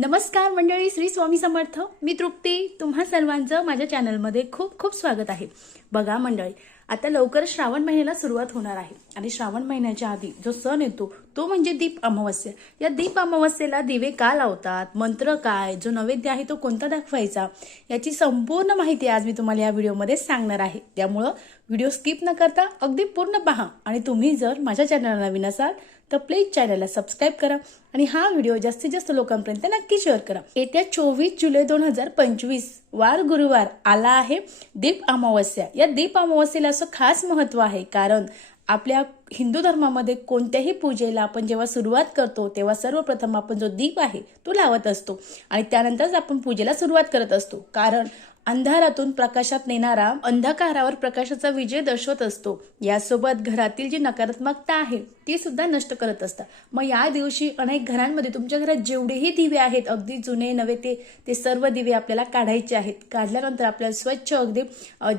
नमस्कार मंडळी श्री स्वामी समर्थ. मी तृप्ती. तुम्हा सर्वांचं माझ्या चॅनलमध्ये खूप खूप स्वागत आहे. बघा मंडळी आता लवकर श्रावण महिन्याला सुरुवात होणार आहे. आणि श्रावण महिन्याच्या आधी जो सण येतो तो म्हणजे दीप अमावस्या. या दीप अमावस्येला दिवे का लावतात? मंत्र काय? जो नैवेद्य आहे तो कोणता दाखवायचा? याची संपूर्ण माहिती आज मी तुम्हाला या व्हिडिओमध्ये सांगणार आहे. त्यामुळं व्हिडिओ स्किप न करता अगदी पूर्ण पहा. आणि तुम्ही जर माझ्या चॅनलला नवीन असाल तर प्लीज चॅनलला सबस्क्राईब करा आणि हा व्हिडिओ जास्तीत जास्त लोकांपर्यंत नक्की शेअर करा. येत्या चोवीस जुलै दोन हजार पंचवीस वार गुरुवार आला आहे दीप अमावस्या. या दीप अमावस्येला असं खास महत्त्व आहे कारण आपल्या हिंदू धर्मामध्ये कोणत्याही पूजेला आपण जेव्हा सुरुवात करतो तेव्हा सर्वप्रथम आपण जो दीप आहे तो लावत असतो. आणि त्यानंतरच आपण पूजेला सुरुवात करत असतो. कारण अंधारातून प्रकाशात नेणारा अंधकारावर प्रकाशाचा विजय दर्शवत असतो. यासोबत घरातील जी नकारात्मकता आहे ती सुद्धा नष्ट करत असतात. मग या दिवशी अनेक घरांमध्ये तुमच्या घरात जेवढेही दिवे आहेत अगदी जुने नवे ते ते सर्व दिवे आपल्याला काढायचे आहेत. काढल्यानंतर आपल्याला स्वच्छ अगदी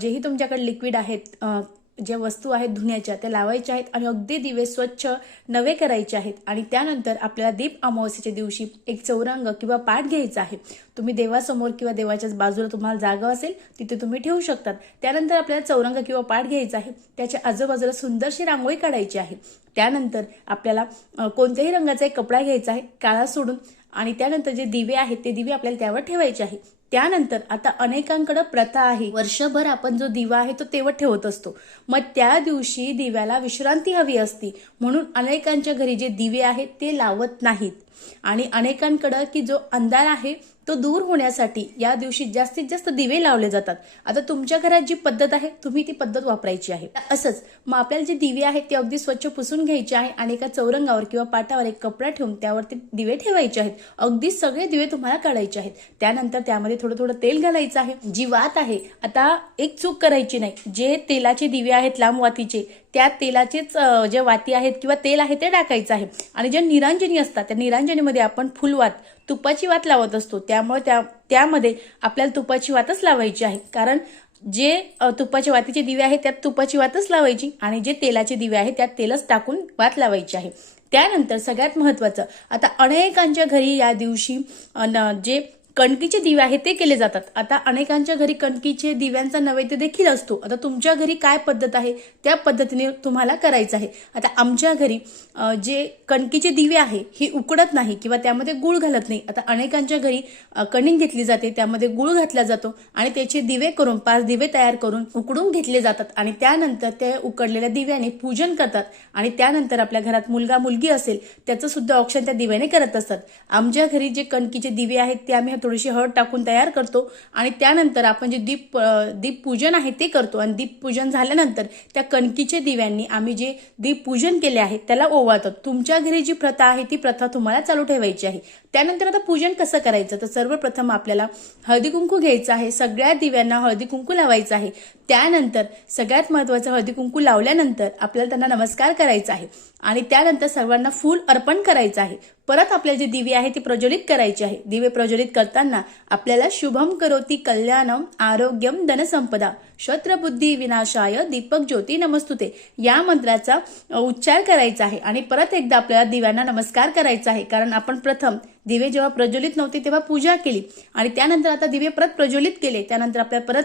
जेही तुमच्याकडे लिक्विड आहेत ज्या वस्तू आहेत धुण्याच्या त्या लावायच्या आहेत आणि अगदी दिवे स्वच्छ नवे करायचे आहेत. आणि त्यानंतर आपल्याला दीप अमावस्येच्या दिवशी एक चौरंग किंवा पाठ घ्यायचा आहे. तुम्ही देवासमोर किंवा देवाच्याच बाजूला तुम्हाला जागा असेल तिथे तुम्ही ठेवू शकतात. त्यानंतर आपल्याला चौरंग किंवा पाठ घ्यायचा आहे. त्याच्या आजूबाजूला सुंदरशी रांगोळी काढायची आहे. त्यानंतर आपल्याला कोणत्याही रंगाचा एक कपडा घ्यायचा आहे काळा सोडून. आणि त्यानंतर जे दिवे आहेत ते दिवे आपल्याला त्यावर ठेवायचे आहे. त्यानंतर आता अनेकांकडे प्रथा आहे. वर्षभर आपण जो दिवा आहे तो तेव्हा ठेवत असतो. मग त्या दिवशी दिव्याला विश्रांती हवी असती. म्हणून अनेकांच्या घरी जे दिवे आहेत ते लावत नाहीत. आणि अनेकांकडं की जो अंधार आहे तो दूर होण्यासाठी या दिवशी जास्तीत जास्त दिवे लावले जातात. आता तुमच्या घरात जी पद्धत आहे तुम्ही ती पद्धत वापरायची आहे. असंच मग आपल्याला जे दिवे आहेत ते अगदी स्वच्छ पुसून घ्यायचे आहे आणि एका चौरंगावर किंवा पाटावर एक कपडा ठेवून त्यावरती दिवे ठेवायचे आहेत. अगदी सगळे दिवे तुम्हाला काढायचे आहेत. त्यानंतर त्यामध्ये थोडं थोडं तेल घालायचं आहे. जी वात आहे आता एक चूक करायची नाही. जे तेलाचे दिवे आहेत लांब वातीचे त्या तेलाचेच जे वाती आहेत किंवा तेल आहे ते टाकायचं आहे. आणि जे निरांजनी असतात त्या निरांजनीमध्ये आपण फुलवात तुपाची वात लावत असतो. त्यामुळे त्या त्यामध्ये आपल्याला तुपाची वातच लावायची आहे. कारण जे तुपाच्या वातीचे दिवे आहेत त्यात तुपाची वातच लावायची आणि जे तेलाचे दिवे आहेत त्यात तेलच टाकून वात लावायची आहे. त्यानंतर सगळ्यात महत्वाचं आता अनेकांच्या घरी या दिवशी न- जे कणकीचे दिवे आहेत ते केले जातात. आता अनेकांच्या घरी कणकीचे दिव्यांचा नैवेद्य देखील असतो. आता तुमच्या घरी काय पद्धत आहे? त्या पद्धतीने तुम्हाला करायचं आहे. आता आमच्या घरी जे कणकीचे दिवे आहे हे उकडत नाही किंवा त्यामध्ये गुळ घालत नाही. आता अनेकांच्या घरी कणिंग घेतली जाते. त्यामध्ये गुळ घातला जातो आणि त्याचे दिवे करून पाच दिवे तयार करून उकडून घेतले जातात. आणि त्यानंतर त्या उकडलेल्या दिव्याने पूजन करतात. आणि त्यानंतर आपल्या घरात मुलगा मुलगी असेल त्याचं सुद्धा औक्षण त्या दिव्याने करत असतात. आमच्या घरी जे कणकीचे दिवे आहेत ते आम्ही थोडीशी हळद टाकून तयार करतो आणि त्यानंतर आपण जे दीप दीपपूजन दीप पूजन आहे ते करतो. आणि दीप पूजन झाल्यानंतर त्या कणकीच्या दिव्यांनी आम्ही जे दीप पूजन केले आहे त्याला ओवाळतो. तुमच्या घरी जी प्रथा आहे ती प्रथा तुम्हाला चालू ठेवायची आहे. त्यानंतर आता पूजन कसं करायचं? तर सर्वप्रथम आपल्याला हळदी कुंकू घ्यायचं आहे. सगळ्या दिव्यांना हळदी कुंकू लावायचं आहे. त्यानंतर सगळ्यात महत्वाचं हळदी कुंकू लावल्यानंतर आपल्याला त्यांना नमस्कार करायचा आहे. आणि त्यानंतर सर्वांना फूल अर्पण करायचं आहे. परत आपल्याला जी दिवे आहे ती प्रज्वलित करायची आहे. दिवे प्रज्वलित करताना आपल्याला शुभम करोती कल्याणम आरोग्यम धनसंपदा. शत्रबुद्धी विनाशाय दीपक ज्योती नमस्तुते. या मंत्राचा उच्चार करायचा आहे आणि परत एकदा आपल्याला दिव्यांना नमस्कार करायचा आहे. कारण आपण प्रथम दिवे जेव्हा प्रज्वलित नव्हते तेव्हा पूजा केली आणि त्यानंतर आता दिवे परत प्रज्वलित केले. त्यानंतर आपल्याला परत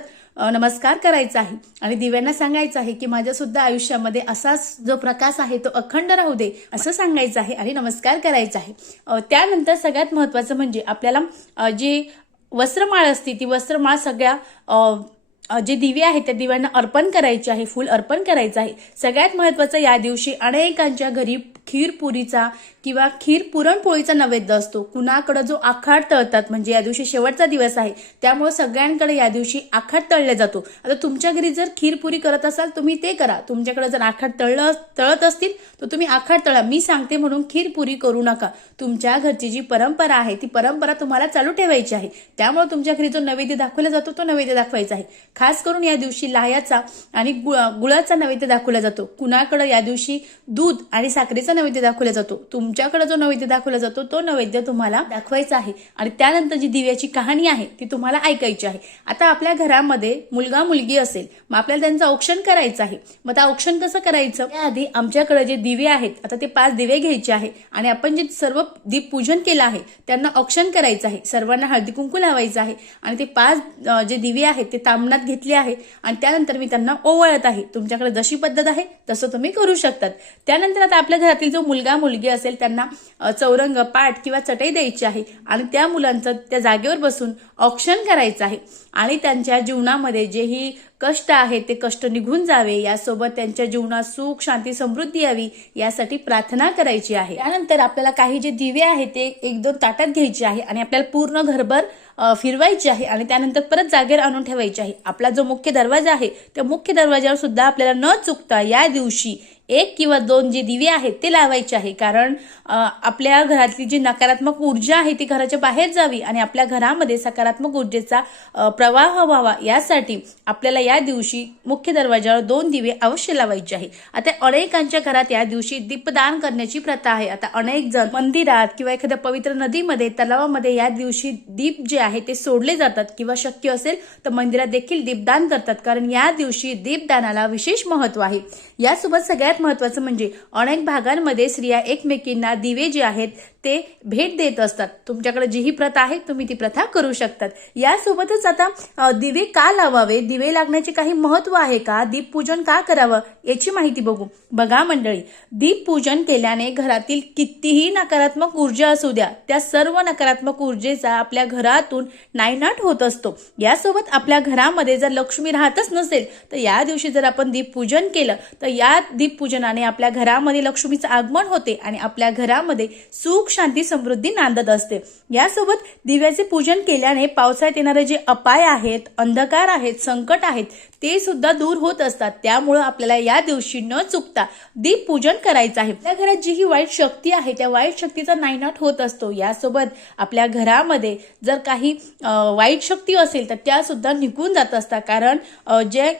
नमस्कार करायचा आहे आणि दिव्यांना सांगायचं आहे की माझ्या सुद्धा आयुष्यामध्ये असाच जो प्रकाश आहे तो अखंड राहू दे असं सांगायचं आहे आणि नमस्कार करायचा आहे. त्यानंतर सगळ्यात महत्वाचं म्हणजे आपल्याला जी वस्त्रमाळ असते ती वस्त्रमाळ सगळ्या जे दिवे आहेत त्या दिव्यांना अर्पण करायचे आहे फुल अर्पण करायचं आहे. सगळ्यात महत्वाचं या दिवशी अनेकांच्या घरी खीरपुरीचा किंवा खीर पुरणपोळीचा नैवेद्य असतो. कुणाकडे जो आखाड तळतात म्हणजे या दिवशी शेवटचा दिवस आहे त्यामुळे सगळ्यांकडे या दिवशी आखाड तळला जातो. आता तुमच्या घरी जर खीरपुरी करत असाल तुम्ही ते करा. तुमच्याकडे जर आखाड तळलं तळत असतील तर तुम्ही आखाड तळा. मी सांगते म्हणून खीरपुरी करू नका. तुमच्या घरची जी परंपरा आहे ती परंपरा तुम्हाला चालू ठेवायची आहे. त्यामुळे तुमच्या घरी जो नैवेद्य दाखवला जातो तो नैवेद्य दाखवायचा आहे. खास करून या दिवशी लाह्याचा आणि गुळाचा नैवेद्य दाखवला जातो. कुणाकडे या दिवशी दूध आणि साखरेचा नैवेद्य दाखवला जातो तुम तुमच्याकडे जो नैवेद्य दाखवला जातो तो नैवेद्य तुम्हाला दाखवायचा आहे. आणि त्यानंतर जी दिव्याची कहाणी आहे ती तुम्हाला ऐकायची आहे. आता आपल्या घरामध्ये मुलगा मुलगी असेल मग आपल्याला त्यांचं औक्षण करायचं आहे. मग ते औक्षण कसं करायचं? त्याआधी आमच्याकडे जे दिवे आहेत आता ते पाच दिवे घ्यायचे आहे. आणि आपण जे सर्व दीप पूजन केलं आहे त्यांना औक्षण करायचं आहे. सर्वांना हळदी कुंकू लावायचं आहे. आणि ते पाच जे दिवे आहेत ते तांबणात घेतले आहे. आणि त्यानंतर मी त्यांना ओवळत आहे. तुमच्याकडे जशी पद्धत आहे तसं तुम्ही करू शकतात. त्यानंतर आता आपल्या घरातील जो मुलगा मुलगी असेल त्यांना चौरंग पाठ किंवा चटई द्यायची आहे. आणि त्या मुलांचं त्या जागेवर बसून ऑप्शन करायचं आहे. आणि त्यांच्या जीवनामध्ये जेही कष्ट आहे ते कष्ट निघून जावे. यासोबत त्यांच्या जीवनात सुख शांती समृद्धी यावी यासाठी प्रार्थना करायची आहे. त्यानंतर आपल्याला काही जे दिवे आहेत ते एक दोन ताटात घ्यायचे आहे आणि आपल्याला पूर्ण घरभर फिरवायची आहे आणि त्यानंतर परत जागेवर आणून ठेवायची आहे. आपला जो मुख्य दरवाजा आहे त्या मुख्य दरवाजावर सुद्धा आपल्याला न चुकता या दिवशी एक किंवा दोन जे दिवे आहेत ते लावायचे आहे. कारण आपल्या घरातली जी नकारात्मक ऊर्जा आहे ती घराच्या बाहेर जावी आणि आपल्या घरामध्ये सकारात्मक ऊर्जेचा प्रवाह व्हावा यासाठी आपल्याला या दिवशी मुख्य दरवाजावर दोन दिवे अवश्य लावायचे आहे. आता अनेकांच्या घरात या दिवशी दीपदान करण्याची प्रथा आहे. आता अनेक जण मंदिरात किंवा एखाद्या पवित्र नदीमध्ये तलावामध्ये या दिवशी दीप जे आहे ते सोडले जातात किंवा शक्य असेल तर मंदिरात देखील दीपदान करतात. कारण या दिवशी दीपदानाला विशेष महत्त्व आहे. यासोबत सगळ्यात महत्वाचं म्हणजे अनेक भागांमध्ये स्त्रिया एकमेकींना दिवे जे आहेत ते भेट देत असतात. तुमच्याकडे जी ही प्रथा आहे तुम्ही ती प्रथा करू शकतात. यासोबतच आता दिवे का लावावे? दिवे लागण्याचे काही महत्त्व आहे का? दीपपूजन का करावं? याची माहिती बघू. बघा मंडळी दीपपूजन केल्याने घरातील कितीही नकारात्मक ऊर्जा असू द्या त्या सर्व नकारात्मक ऊर्जेचा आपल्या घरातून नायनाट होत असतो. यासोबत आपल्या घरामध्ये जर लक्ष्मी राहतच नसेल तर या दिवशी जर आपण दीपपूजन केलं तर या दीपपूजनाने आपल्या घरामध्ये लक्ष्मीचं आगमन होते आणि आपल्या घरामध्ये सुख शांती समृद्धी नांदत असते. यासोबत दिव्याचे पूजन केल्याने पावसाळ्यात येणारे जे अपाय आहेत अंधकार आहेत संकट आहेत ते सुद्धा दूर होत असतात. त्यामुळं आपल्याला या दिवशी न चुकता दीप पूजन करायचं आहे. आपल्या घरात जी ही वाईट शक्ती आहे त्या वाईट शक्तीचा नायनाट होत असतो. यासोबत आपल्या घरामध्ये जर काही वाईट शक्ती असेल तर त्या सुद्धा निघून जात असतात. कारण जे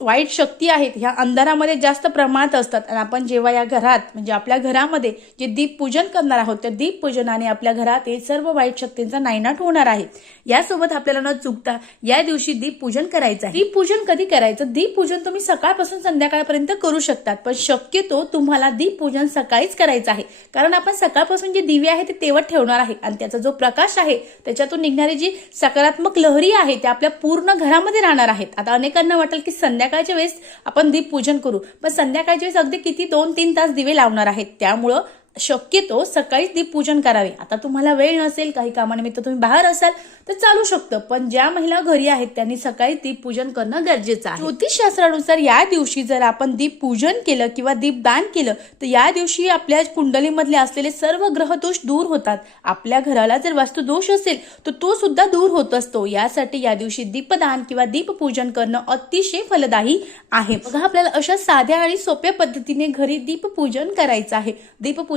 वाईट शक्ती आहेत ह्या अंधारामध्ये जास्त प्रमाणात असतात. आणि आपण जेव्हा या घरात म्हणजे आपल्या घरामध्ये जे दीप पूजन करणार आहोत त्या दीप पूजनाने आपल्या घरातील सर्व वाईट शक्तींचा नायनाट होणार आहे. यासोबत आपल्याला न चुकता या दिवशी दीप पूजन करायचं आहे. दीप पूजन कधी करायचं? दीप पूजन तुम्ही सकाळपासून संध्याकाळपर्यंत करू शकतात पण शक्यतो तुम्हाला दीप पूजन सकाळीच करायचं आहे. कारण आपण सकाळपासून जे दिवे आहे ते तेवत ठेवणार आहे. आणि त्याचा जो प्रकाश आहे त्याच्यातून निघणारी जी सकारात्मक लहरी आहे त्या आपल्या पूर्ण घरामध्ये राहणार आहेत. आता अनेकांना वाटेल की संध्याकाळच्या वेळेस आपण दीप पूजन करू. पण संध्याकाळच्या वेळेस अगदी किती दोन तीन तास दिवे लावणार आहेत. त्यामुळं शक्यतो सकाळीच दीपपूजन करावे. आता तुम्हाला वेळ नसेल काही कामानिमित्त तुम्ही बाहेर असाल तर चालू शकतं. पण ज्या महिला घरी आहेत त्यांनी सकाळी दीपपूजन करणं गरजेचं आहे. ज्योतिषशास्त्रानुसार या दिवशी जर आपण दीपपूजन केलं किंवा दीपदान केलं तर या दिवशी आपल्या कुंडलीमधले असलेले सर्व ग्रहदोष दूर होतात. आपल्या घराला जर वास्तुदोष असेल तर तो सुद्धा दूर होत असतो. यासाठी या दिवशी दीपदान किंवा दीपपूजन करणं अतिशय फलदायी आहे. बघा आपल्याला अशा साध्या आणि सोप्या पद्धतीने घरी दीपपूजन करायचं आहे.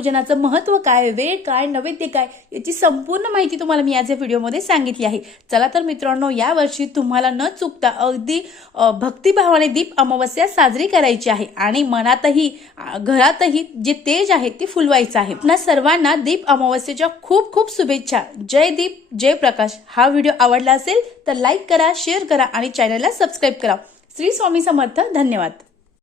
दीपपूजनाचं महत्त्व काय वेळ काय नैवेद्य काय याची संपूर्ण माहिती तुम्हाला मी या व्हिडिओमध्ये सांगितली आहे. चला तर मित्रांनो यावर्षी तुम्हाला न चुकता अगदी भक्तिभावाने दीप अमावस्या साजरी करायची आहे आणि मनातही घरातही जे तेज आहे ते फुलवायचं आहे. आपणा सर्वांना दीप अमावस्येच्या खूप खूप शुभेच्छा. जय दीप जय प्रकाश. हा व्हिडिओ आवडला असेल तर लाईक करा शेअर करा आणि चॅनलला सबस्क्राईब करा. श्री स्वामी समर्थ. धन्यवाद.